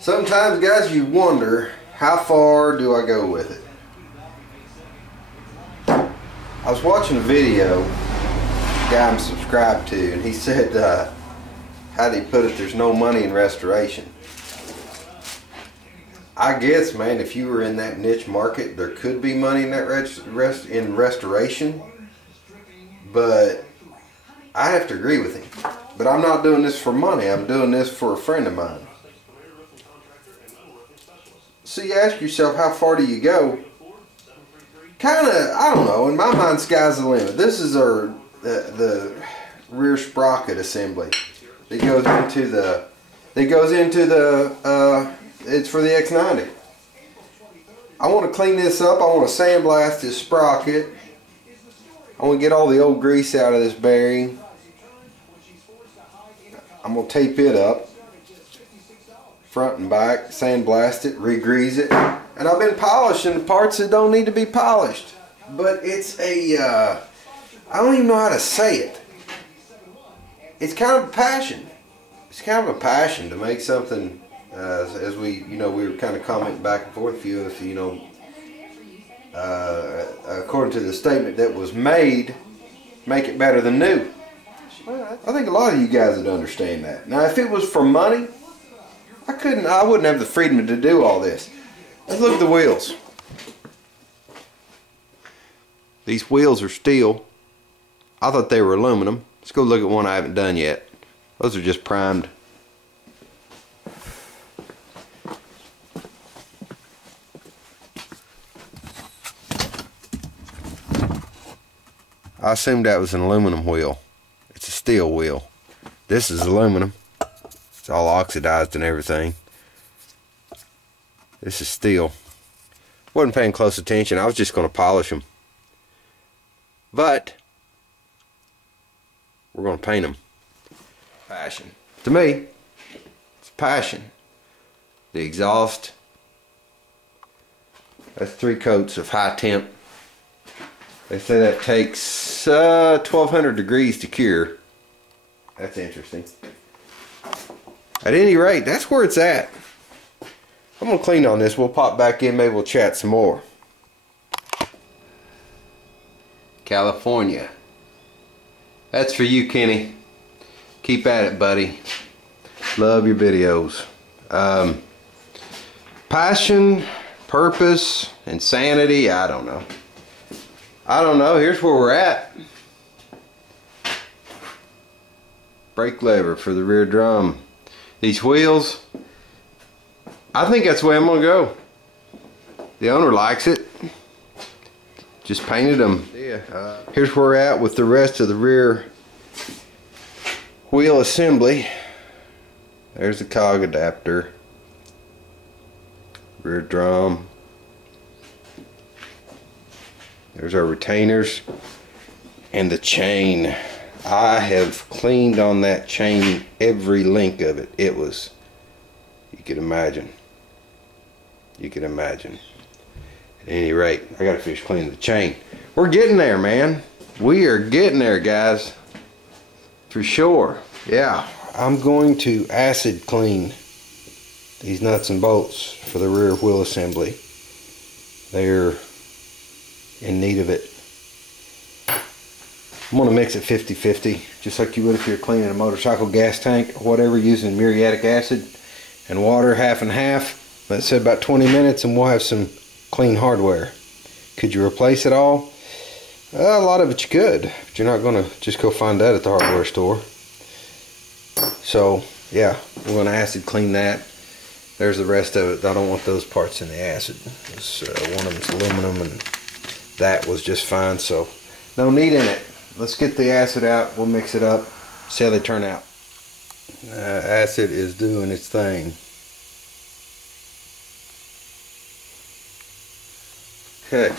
Sometimes, guys, you wonder, how far do I go with it? I was watching a video, a guy I'm subscribed to, and he said, how do you put it, there's no money in restoration. I guess, man, if you were in that niche market, there could be money in that restoration, but I have to agree with him. But I'm not doing this for money, I'm doing this for a friend of mine. So you ask yourself, how far do you go? Kind of, I don't know, in my mind, sky's the limit. This is our the rear sprocket assembly. It goes into the, it's for the X90. I want to clean this up. I want to sandblast this sprocket. I want to get all the old grease out of this bearing. I'm going to tape it up, front and back, sandblast it, re-grease it. And I've been polishing the parts that don't need to be polished. But it's a, I don't even know how to say it. It's kind of a passion. It's kind of a passion to make something, as we, we were kind of commenting back and forth, according to the statement that was made, make it better than new. Well, I think a lot of you guys would understand that. Now, if it was for money, I wouldn't have the freedom to do all this. Let's look at the wheels. These wheels are steel. I thought they were aluminum. Let's go look at one I haven't done yet. Those are just primed. I assumed that was an aluminum wheel. It's a steel wheel. This is aluminum. It's all oxidized and everything. This is steel. Wasn't paying close attention. I was just going to polish them. But we're going to paint them. Passion. To me, it's passion. The exhaust. That's 3 coats of high temp. They say that takes 1200 degrees to cure. That's interesting. At any rate, that's where it's at. I'm going to clean on this. We'll pop back in. Maybe we'll chat some more. California. That's for you, Kenny. Keep at it, buddy. Love your videos. Passion, purpose, insanity. I don't know. Here's where we're at. Brake lever for the rear drum. These wheels, I think that's the way I'm going to go. The owner likes it. Just painted them. Yeah. Here's where we're at with the rest of the rear wheel assembly. There's the cog adapter. Rear drum. There's our retainers. And the chain. I have cleaned on that chain every link of it. It was, you could imagine. You could imagine. At any rate, I gotta finish cleaning the chain. We're getting there, man. We are getting there, guys. For sure. Yeah. I'm going to acid clean these nuts and bolts for the rear wheel assembly. They're in need of it. I'm going to mix it 50-50, just like you would if you're cleaning a motorcycle gas tank or whatever, using muriatic acid and water, half and half. Let's say about 20 minutes and we'll have some clean hardware. Could you replace it all? A lot of it you could, but you're not going to just go find that at the hardware store. So, yeah, we're going to acid clean that. There's the rest of it. I don't want those parts in the acid. One of them's aluminum and that was just fine, so no need in it. Let's get the acid out. We'll mix it up. See how they turn out. Acid is doing its thing. Okay.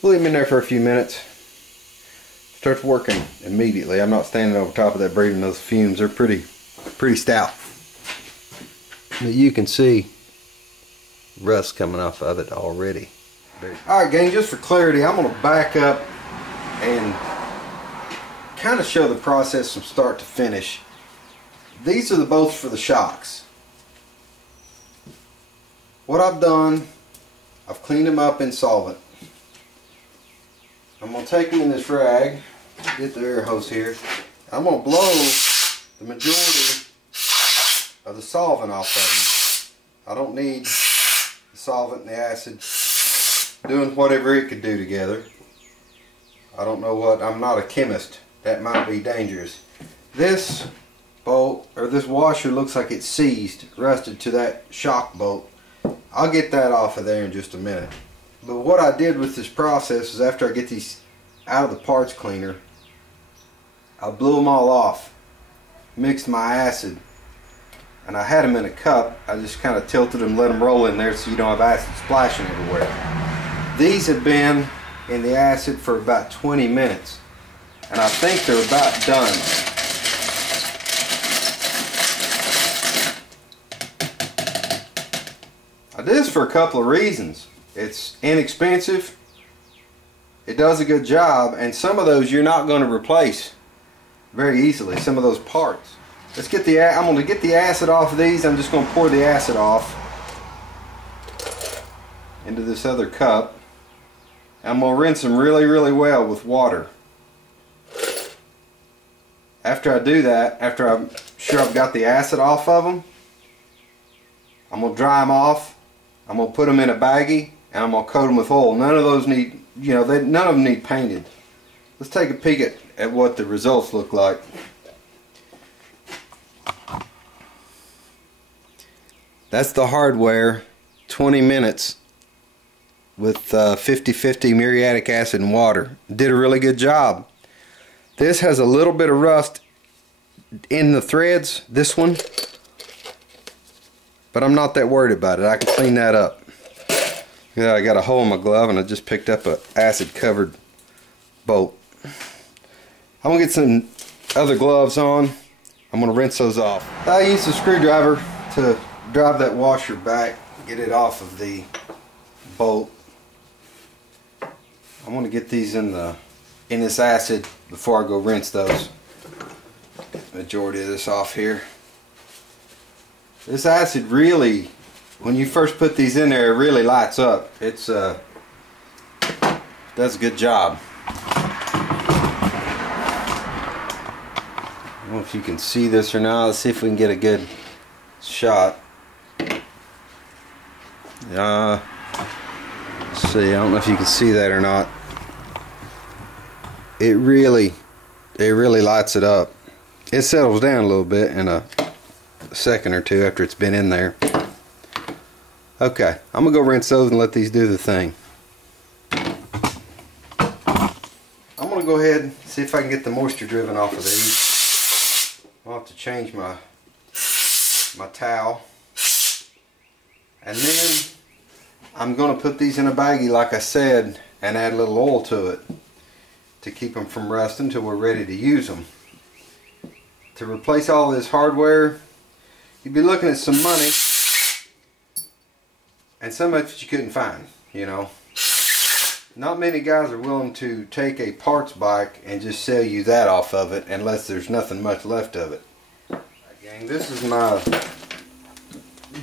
We'll leave them in there for a few minutes. Starts working immediately. I'm not standing over top of that breathing those fumes. They're pretty stout. But you can see rust coming off of it already. Alright, gang, just for clarity, I'm going to back up and kind of show the process from start to finish. These are the bolts for the shocks. what I've done, I've cleaned them up in solvent. I'm going to take them in this rag, get the air hose here. I'm going to blow the majority of the solvent off of them. I don't need the solvent and the acid doing whatever it could do together. I don't know what, I'm not a chemist. That might be dangerous. This bolt, or this washer, looks like it's seized, rusted to that shock bolt. I'll get that off of there in just a minute. But what I did with this process is, after I get these out of the parts cleaner, I blew them all off, mixed my acid, and I had them in a cup. I just kind of tilted them, let them roll in there so you don't have acid splashing everywhere. These have been in the acid for about 20 minutes, and I think they're about done. I did this for a couple of reasons. It's inexpensive, it does a good job, and some of those you're not going to replace very easily, some of those parts. Let's get the, I'm going to get the acid off of these. I'm just going to pour the acid off into this other cup. I'm going to rinse them really, really well with water. After I do that, after I'm sure I've got the acid off of them, I'm going to dry them off. I'm going to put them in a baggie, and I'm going to coat them with oil. None of those need, you know, none of them need painted. Let's take a peek at what the results look like. That's the hardware, 20 minutes with 50-50 muriatic acid and water. Did a really good job. This has a little bit of rust in the threads, this one, but I'm not that worried about it. I can clean that up. Yeah, I got a hole in my glove and I just picked up a acid covered bolt. I'm gonna get some other gloves on. I'm gonna rinse those off. I used a screwdriver to drive that washer back, get it off of the bolt. I'm gonna get these in this acid before I go rinse those. Majority of this off here. This acid really, when you first put these in there, it really lights up. It's does a good job. I don't know if you can see this or not. Let's see if we can get a good shot. Let's see, I don't know if you can see that or not. It really lights it up. It settles down a little bit in a second or two after it's been in there. Okay, I'm gonna go rinse those and let these do the thing. I'm gonna go ahead and see if I can get the moisture driven off of these. I'll have to change my towel, and then I'm gonna put these in a baggie like I said and add a little oil to it to keep them from rusting until we're ready to use them. To replace all this hardware, you'd be looking at some money and so much that you couldn't find, you know. Not many guys are willing to take a parts bike and just sell you that off of it unless there's nothing much left of it. Gang, this is my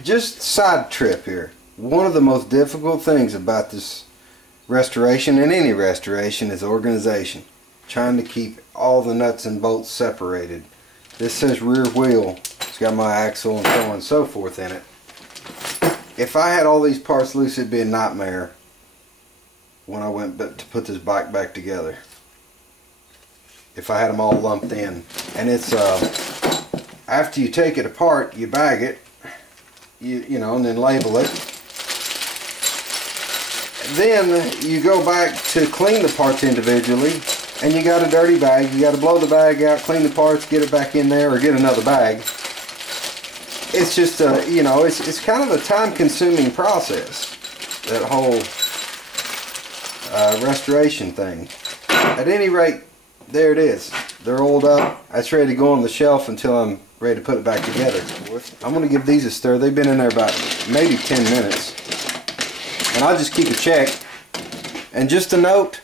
just side trip here. One of the most difficult things about this restoration, and any restoration, is organization. Trying to keep all the nuts and bolts separated. This says rear wheel. It's got my axle and so on and so forth in it. If I had all these parts loose, it'd be a nightmare when I went to put this bike back together. If I had them all lumped in. And it's after you take it apart, you bag it, you know, and then label it. Then you go back to clean the parts individually, and you got a dirty bag. You got to blow the bag out, clean the parts, get it back in there, or get another bag. It's just you know, it's kind of a time-consuming process, that whole restoration thing. At any rate, there it is. They're oiled up. It's ready to go on the shelf until I'm ready to put it back together. I'm going to give these a stir. They've been in there about maybe 10 minutes. And I'll just keep a check. And just a note,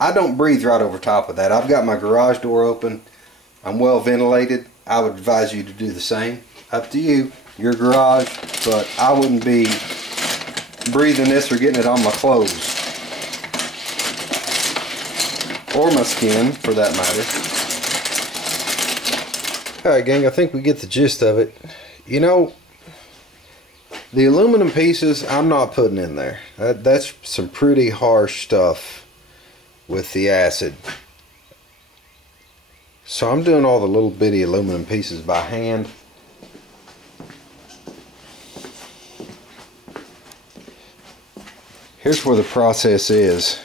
I don't breathe right over top of that. I've got my garage door open. I'm well ventilated. I would advise you to do the same. Up to you. your garage, but I wouldn't be breathing this or getting it on my clothes. Or my skin, for that matter. Alright gang, I think we get the gist of it. You know, the aluminum pieces I'm not putting in there. That's some pretty harsh stuff with the acid. So I'm doing all the little bitty aluminum pieces by hand. Here's where the process is.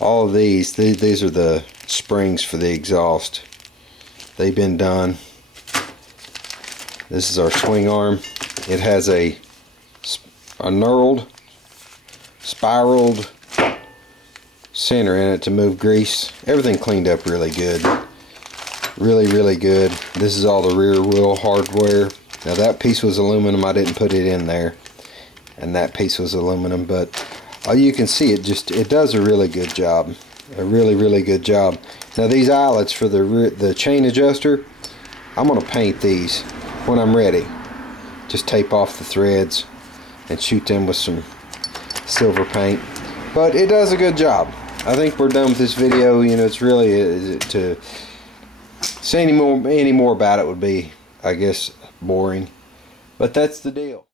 All of these are the springs for the exhaust. They've been done. This is our swing arm. It has a knurled, spiraled center in it to move grease. Everything cleaned up really good. Really good. This is all the rear wheel hardware. Now that piece was aluminum. I didn't put it in there. And that piece was aluminum, but you can see it does a really good job. A really good job. Now these eyelets for the chain adjuster, I'm going to paint these when I'm ready. Just tape off the threads and shoot them with some silver paint. But it does a good job. I think we're done with this video. You know, it's really to say any more about it would be, I guess, boring. But that's the deal.